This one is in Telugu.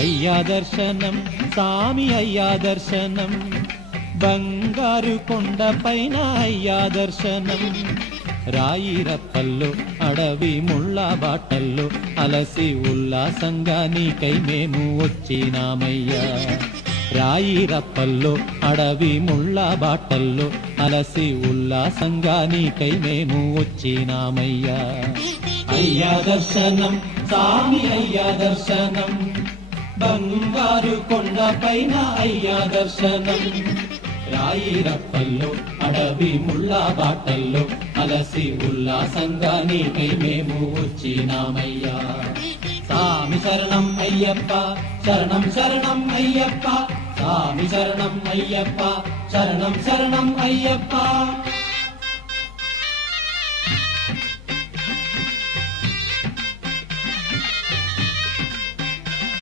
అయ్యా దర్శనం సామి అయ్యా దర్శనం బంగారు కొండ పైన అయ్యా దర్శనం రాయి రప్పల్లో అడవి ముళ్ళ బాటల్లో అలసి ఉల్లాసంగా నీకై మేము వచ్చినామయ్యా రాయి రప్పల్లో అడవి ముళ్ళ బాటల్లో అలసి ఉల్లాసంగా నీకై మేము వచ్చినామయ్యా అయ్యా దర్శనం సామి అయ్యా దర్శనం బంగారు కొండ పైన అయ్యా దర్శనం రాయి రప్పల్లో అడవి ముళ్ళ బాటల్లో అలసి ఉల్లాసంగా నీకై మేము వచ్చినామయ్యా సామి శరణం అయ్యప్ప శరణం శరణం అయ్యప్ప సామి శరణం అయ్యప్ప శరణం శరణం అయ్యప్ప